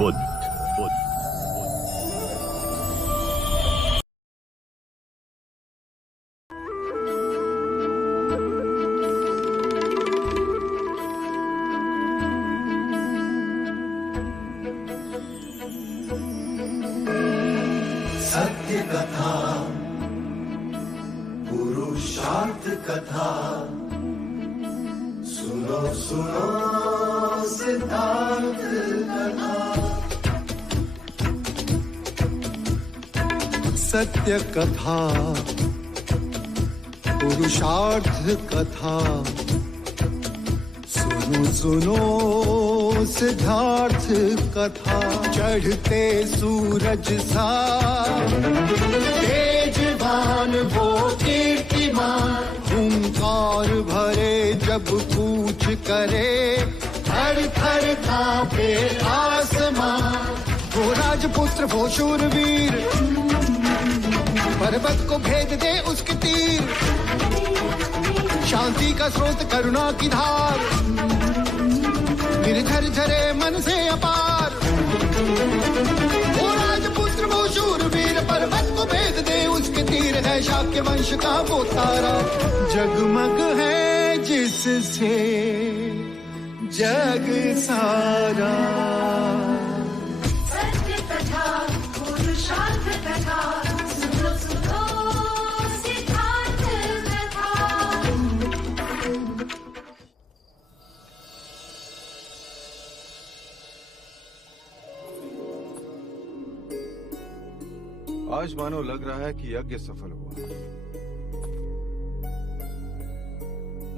बुद्ध। सत्य कथा, पुरुषार्थ कथा, सुनो सुनो सिद्धार्थ कथा। सत्य कथा, पुरुषार्थ कथा, सुनो सुनो सिद्धार्थ कथा। चढ़ते सूरज सा तेजवान वो कीर्तिमान, हुंकार भरे जब कूच करे, थर थर कांपे आसमान। वो राजपुत्र वो शूरवीर, पर्वत को भेद दे उसके तीर, शांति का स्रोत करुणा की धार, निर्झर झरे मन से अपार। वो राजपुत्र वो शूरवीर, पर्वत को भेद दे उसके तीर, है शाक्य वंश का वो तारा, जगमग है जिससे जग सारा। सत्य कथा, पुरुषार्थ कथा, सुनो सुनो सिद्धार्थ कथा। आज मानो लग रहा है कि यज्ञ सफल हुआ।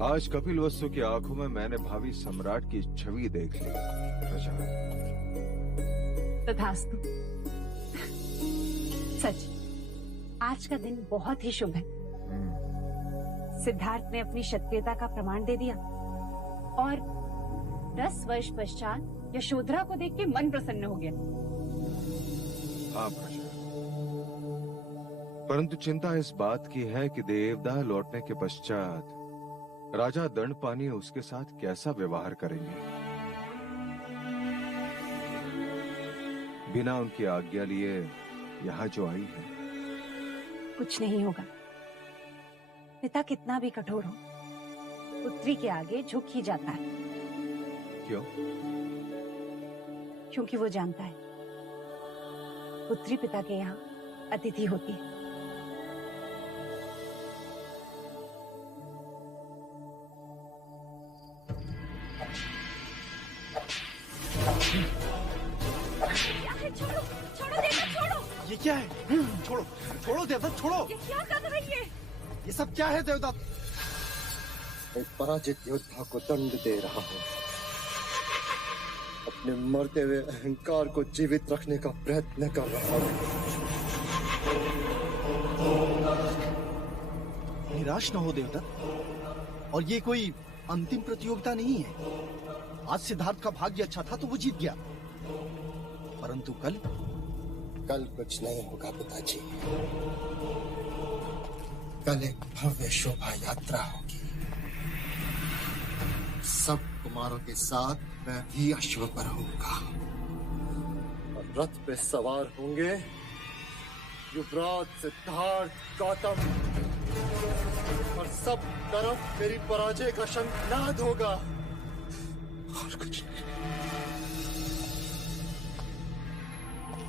आज कपिल वस्तु की आंखों में मैंने भावी सम्राट की छवि देख ली। प्रजा, तथास्तु। सच, आज का दिन बहुत ही शुभ है। सिद्धार्थ ने अपनी क्षत्रियता का प्रमाण दे दिया और 10 वर्ष पश्चात यशोधरा को देख के मन प्रसन्न हो गया। हाँ प्रजा, परंतु चिंता इस बात की है कि देवदाह लौटने के पश्चात राजा दंडपानी उसके साथ कैसा व्यवहार करेंगे। बिना उनकी आज्ञा लिए यहाँ जो आई है। कुछ नहीं होगा। पिता कितना भी कठोर हो, पुत्री के आगे झुक ही जाता है। क्यों? क्योंकि वो जानता है पुत्री पिता के यहाँ अतिथि होती है। छोड़ो, छोड़ो देवदत्त, छोड़ो। ये क्या है? छोड़ो, छोड़ो देवदत्त, छोड़ो। ये क्या कर रहे हैं ये सब क्या है देवदत्त? एक पराजित योद्धा को दंड दे रहा हूँ। अपने मरते हुए अहंकार को जीवित रखने का प्रयत्न कर रहा हूँ। निराश न हो देवदत्त, और ये कोई अंतिम प्रतियोगिता नहीं है। आज सिद्धार्थ का भाग्य अच्छा था तो वो जीत गया, परंतु कल कुछ नहीं होगा पिताजी। कल एक भव्य शोभा यात्रा होगी। सब कुमारों के साथ मैं भी अश्व पर होऊंगा और रथ पे सवार होंगे युवराज सिद्धार्थ गौतम, और सब तरफ मेरी पराजय का शंखनाद होगा और कुछ नहीं।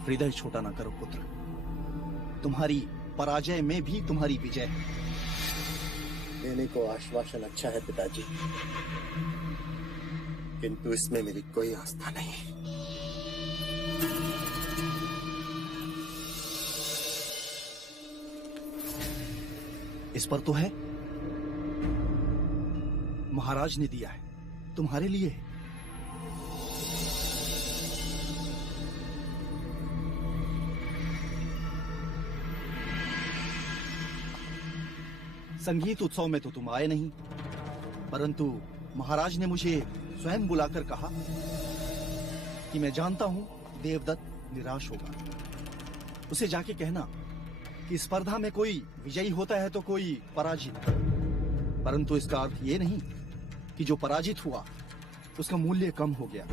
हृदय छोटा ना करो पुत्र, तुम्हारी पराजय में भी तुम्हारी विजय है। देने को आश्वासन अच्छा है पिताजी, किंतु इसमें मेरी कोई आस्था नहीं। इस पर तो है, महाराज ने दिया है, तुम्हारे लिए है। संगीत उत्सव में तो तुम आए नहीं, परंतु महाराज ने मुझे स्वयं बुलाकर कहा कि मैं जानता हूं देवदत्त निराश होगा। उसे जाके कहना कि स्पर्धा में कोई विजयी होता है तो कोई पराजित, परंतु इसका अर्थ ये नहीं कि जो पराजित हुआ उसका मूल्य कम हो गया।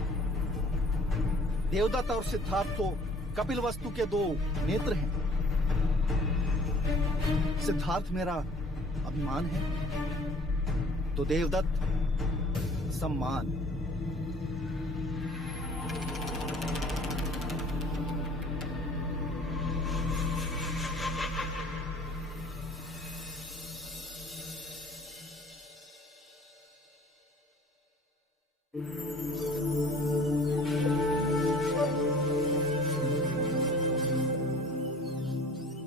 देवदत्त और सिद्धार्थ तो कपिल वस्तु के दो नेत्र हैं। सिद्धार्थ मेरा अभिमान है तो देवदत्त सम्मान।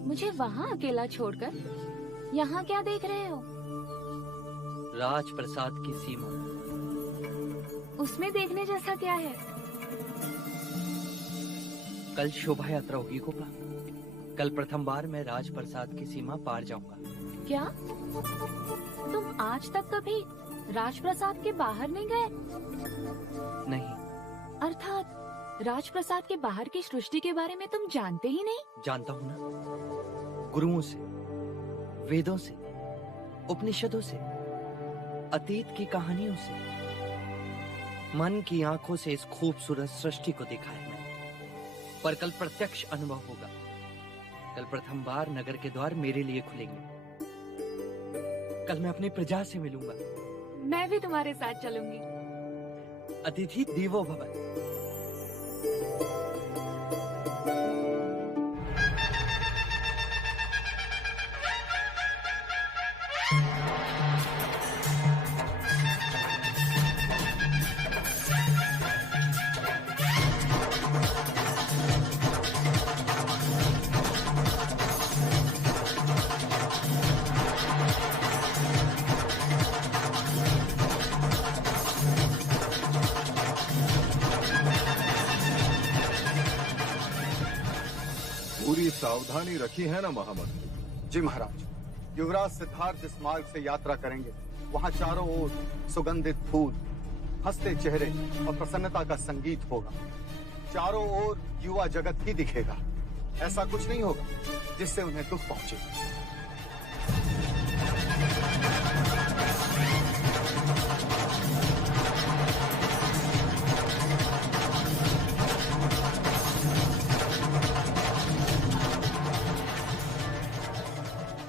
मुझे वहाँ अकेला छोड़कर यहाँ क्या देख रहे हो? राजप्रसाद की सीमा। उसमें देखने जैसा क्या है? कल शोभा यात्रा होगी गोपा। कल प्रथम बार मैं राजप्रसाद की सीमा पार जाऊंगा। क्या तुम आज तक कभी राजप्रसाद के बाहर नहीं गए? नहीं। अर्थात राजप्रसाद के बाहर की सृष्टि के बारे में तुम जानते ही नहीं? जानता हूँ ना, गुरुओं से, वेदों से, उपनिषदों से, अतीत की कहानियों से, मन की आंखों से इस खूबसूरत सृष्टि को देखा है मैंने। पर कल प्रत्यक्ष अनुभव होगा। कल प्रथम बार नगर के द्वार मेरे लिए खुलेंगे। कल मैं अपनी प्रजा से मिलूंगा। मैं भी तुम्हारे साथ चलूंगी। अतिथि देवो भव। पूरी सावधानी रखी है ना महामंत्री? जी महाराज। युवराज सिद्धार्थ जिस मार्ग से यात्रा करेंगे वहाँ चारों ओर सुगंधित फूल, हंसते चेहरे और प्रसन्नता का संगीत होगा। चारों ओर युवा जगत ही दिखेगा। ऐसा कुछ नहीं होगा जिससे उन्हें दुख पहुंचे।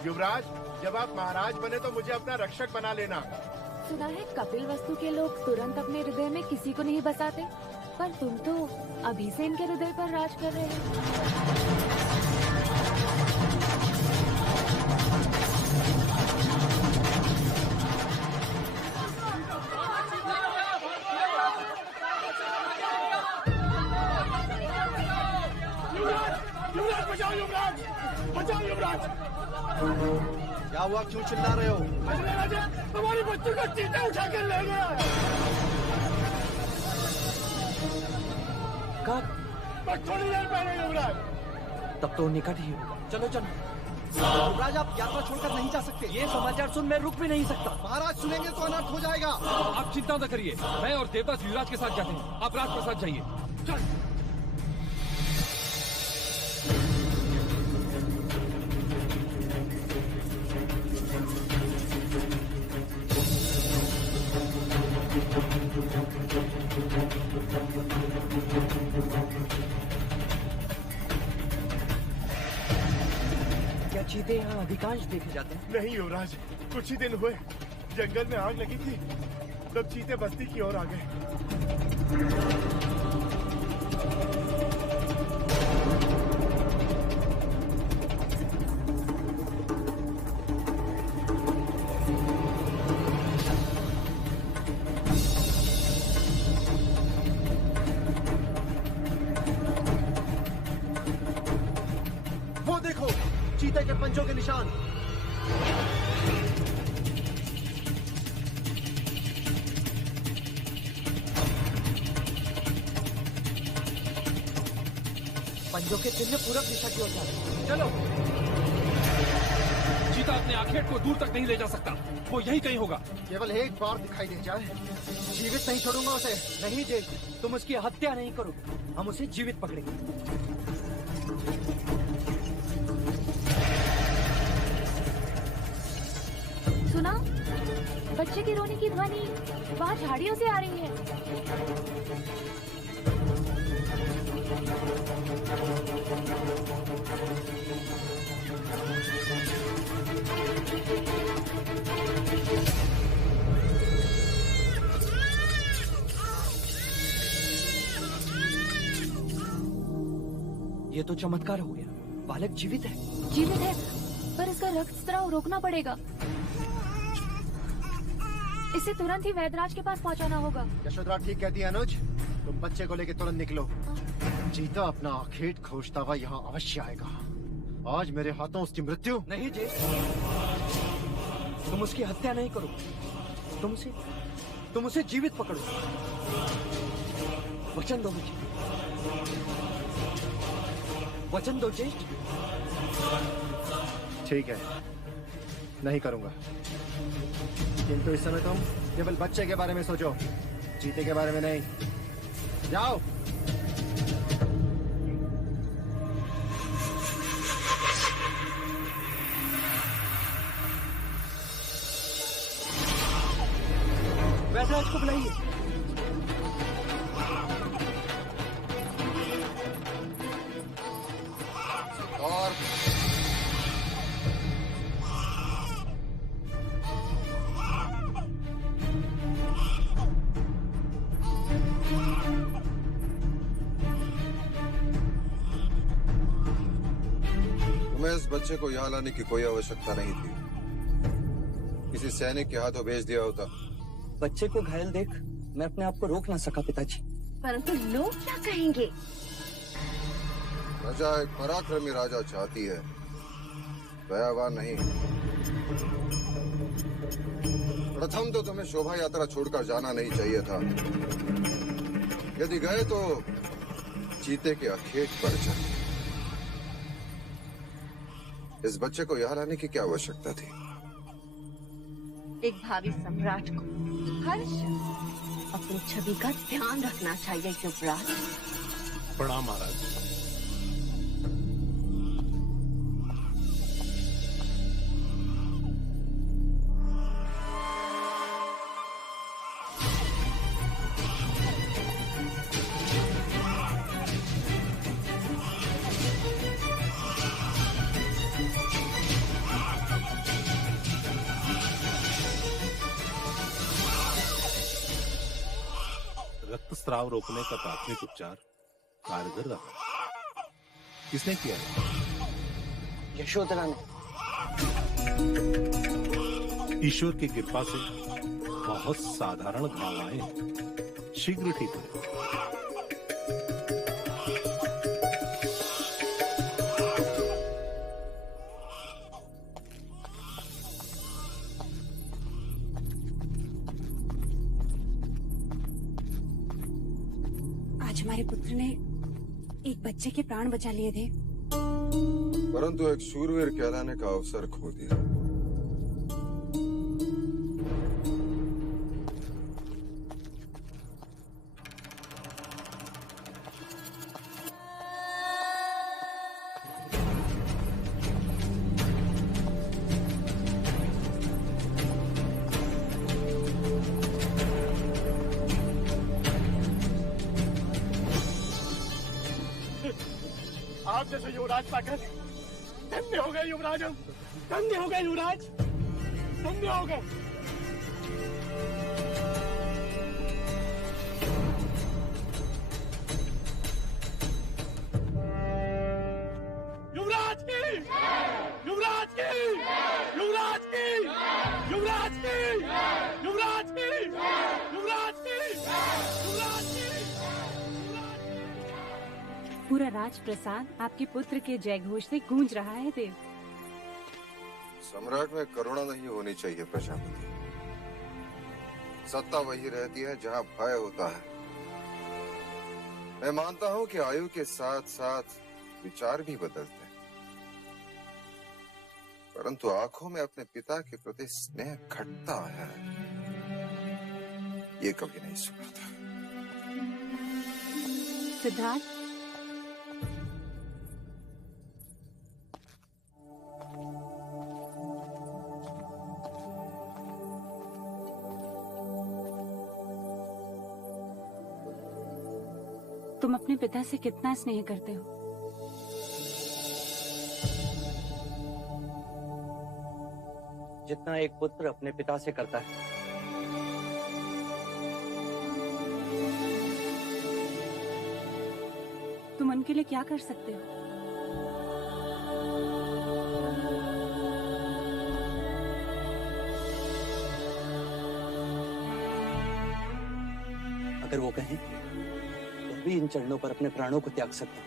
युवराज, जब आप महाराज बने तो मुझे अपना रक्षक बना लेना। सुना है कपिल वस्तु के लोग तुरंत अपने हृदय में किसी को नहीं बसाते, पर तुम तो अभी से इनके हृदय पर राज कर रहे हो। युवराज बचाओ, युवराज बचाओ, युवराज। क्या हुआ, क्यों चिल्ला रहे हो? राजा, हमारी बच्ची को चीता उठा कर ले गया। कब? बस थोड़ी देर पहले युवराज। तब तो निकट ही होगा। चलो चलो। युवराज, आप यात्रा छोड़कर नहीं जा सकते। ये समाचार सुन मैं रुक भी नहीं सकता। महाराज सुनेंगे तो अनर्थ हो जाएगा। आप चिंता न करिए, मैं और देवदास युवराज के साथ जाते हैं। आप राजप्रसाद जाइए। चल। क्या चीते यहाँ अधिकांश देखे जाते हैं? नहीं युवराज, कुछ ही दिन हुए जंगल में आग लगी थी, तब चीते बस्ती की ओर आ गए। वो देखो, चीते के पंजों के निशान। पंजों के चिन्ह पूरब दिशा की ओर जा रहे हैं। चलो। चीता अपने आखेट को दूर तक नहीं ले जा सकता, वो यहीं कहीं होगा। केवल एक बार दिखाई दे जाए, जीवित नहीं छोड़ूंगा उसे। नहीं देख, तुम उसकी हत्या नहीं करो, हम उसे जीवित पकड़ेंगे। सुना, बच्चे की रोने की ध्वनि वहाँ झाड़ियों से आ रही है। ये तो चमत्कार हो गया। बालक जीवित है। जीवित है, पर इसका रक्तस्राव रोकना पड़ेगा। इसे तुरंत ही वैद्यराज के पास पहुंचाना होगा। यशोधरा ठीक कहती है अनुज, तुम बच्चे को लेकर तुरंत निकलो। चीता अपना आखेट खोजता हुआ यहाँ अवश्य आएगा। आज मेरे हाथों उसकी मृत्यु नहीं जे, तुम उसकी हत्या नहीं करो। तुम उसे जीवित पकड़ो। वचन दो मुझे, वचन दो ज्येष्ठ। ठीक है, नहीं करूंगा, किंतु इस समय तुम केवल बच्चे के बारे में सोचो, चीते के बारे में नहीं। जाओ। वैद्यराज को बुलाइए। और तुम्हें इस बच्चे को यहाँ लाने की कोई आवश्यकता नहीं थी। किसी सैनिक के हाथों भेज दिया होता। बच्चे को घायल देख मैं अपने आप को रोक ना सका पिताजी। परंतु लोग क्या कहेंगे? प्रजा एक पराक्रमी राजा चाहती है, दयावान नहीं। प्रथम तो तुम्हें शोभा यात्रा छोड़कर जाना नहीं चाहिए था। यदि गए तो चीते के अखेट पर जाए। इस बच्चे को यहाँ लाने की क्या आवश्यकता थी? एक भावी सम्राट को हर शख्स अपनी छवि का ध्यान रखना चाहिए। युवराज। प्रणाम महाराज। रक्तस्राव रोकने का प्राथमिक उपचार कारगर रहा। किसने किया? यशोधरा ने। ईश्वर की कृपा से बहुत साधारण घाव आए हैं, शीघ्र ठीक हो। हमारे पुत्र ने एक बच्चे के प्राण बचा लिए थे, परंतु एक शूरवीर कहलाने का अवसर खो दिया। आप जैसे युवराज पाकर धन्य हो गए युवराज। हम धन्य हो गए युवराज, धन्य हो गए। युवराज की, युवराज की, युवराज की, युवराज की, युवराज की, युवराज की, युवराज की। पूरा राजप्रसाद आपके पुत्र के जयघोष से गूंज रहा है देव। सम्राट में करुणा नहीं होनी चाहिए प्रजापति। सत्ता वही रहती है जहाँ भय होता है। मैं मानता हूँ कि आयु के साथ साथ विचार भी बदलते हैं, परंतु आंखों में अपने पिता के प्रति स्नेह घटता है, ये कभी नहीं सुना था। सिद्धार्थ, तुम अपने पिता से कितना स्नेह करते हो? जितना एक पुत्र अपने पिता से करता है। तुम उनके लिए क्या कर सकते हो? अगर वो कहें तो भी इन चरणों पर अपने प्राणों को त्याग सकता हूं।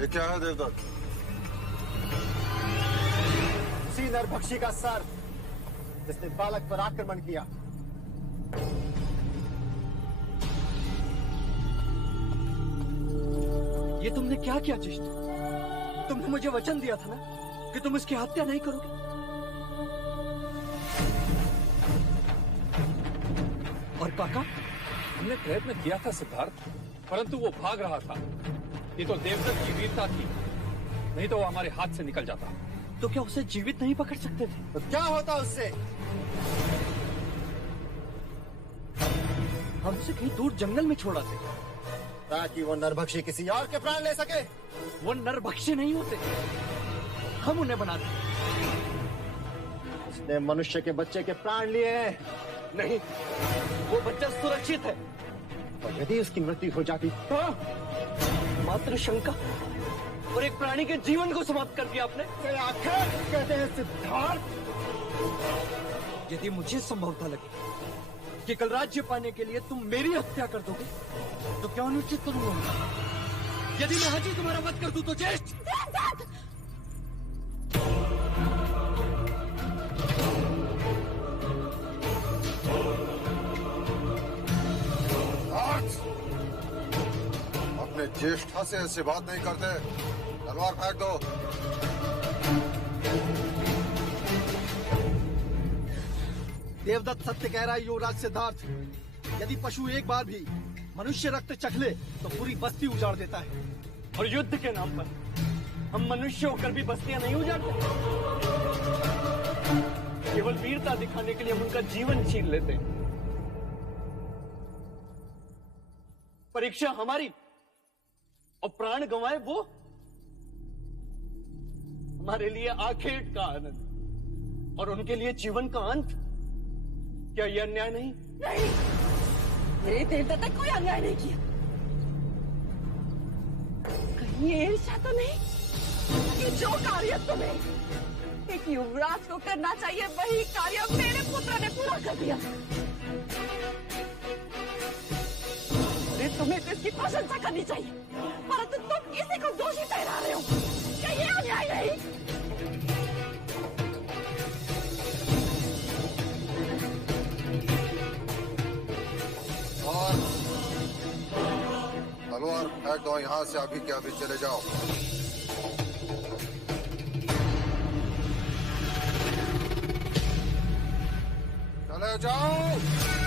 ये क्या है देवदत्त? उसी नरभक्षी का सर जिसने बालक पर आक्रमण किया। ये तुमने क्या किया जिष्ट? तुमने मुझे वचन दिया था ना कि तुम इसकी हत्या नहीं करोगे। और काका, हमने प्रयत्न किया था सिद्धार्थ, परंतु वो भाग रहा था। ये तो देवदत्त की वीरता थी, नहीं तो वो हमारे हाथ से निकल जाता। तो क्या उसे जीवित नहीं पकड़ सकते थे? तो क्या होता उससे? हम उसे कहीं दूर जंगल में छोड़ा थे ताकि वो नरभक्षी किसी और के प्राण ले सके। वो नरभक्षी नहीं होते, हम उन्हें बनाते। उसने मनुष्य के बच्चे के प्राण लिए हैं। नहीं, वो बच्चा सुरक्षित है। और यदि उसकी मृत्यु हो जाती तो? मात्र शंका और एक प्राणी के जीवन को समाप्त कर दिया आपने। आखिर कहते हैं सिद्धार्थ, यदि मुझे संभवता लगे कि कल राज्य पाने के लिए तुम मेरी हत्या कर दोगे तो क्या अनुचित करूंगा? यदि मैं आज ही तुम्हारा वध कर दूं तो ज्येष्ठ। अपने ज्येष्ठा से ऐसे बात नहीं करते। तलवार फेंक दो। देवदत्त सत्य कह रहा है युवराज सिद्धार्थ। यदि पशु एक बार भी मनुष्य रक्त चख ले तो पूरी बस्ती उजाड़ देता है। और युद्ध के नाम पर हम मनुष्य होकर भी बस्तियां नहीं उजाड़ते। केवल वीरता दिखाने के लिए हम उनका जीवन छीन लेते हैं। परीक्षा हमारी और प्राण गंवाए वो हमारे लिए आखेट का आनंद और उनके लिए जीवन का अंत। क्या यह अन्याय नहीं? नहीं, मेरे देवदत्त ने कोई अन्याय नहीं किया। कहीं ये ईर्ष्या तो नहीं कि जो कार्य तुम्हें एक युवराज को करना चाहिए वही कार्य मेरे पुत्र ने पूरा कर दिया। अरे तुम्हें तो इसकी प्रशंसा करनी चाहिए, परंतु तुम इसी को दोषी ठहरा रहे हो। क्या ये अन्याय नहीं? और तलवार फेंक दो। यहाँ से अभी के अभी चले जाओ। चले जाओ।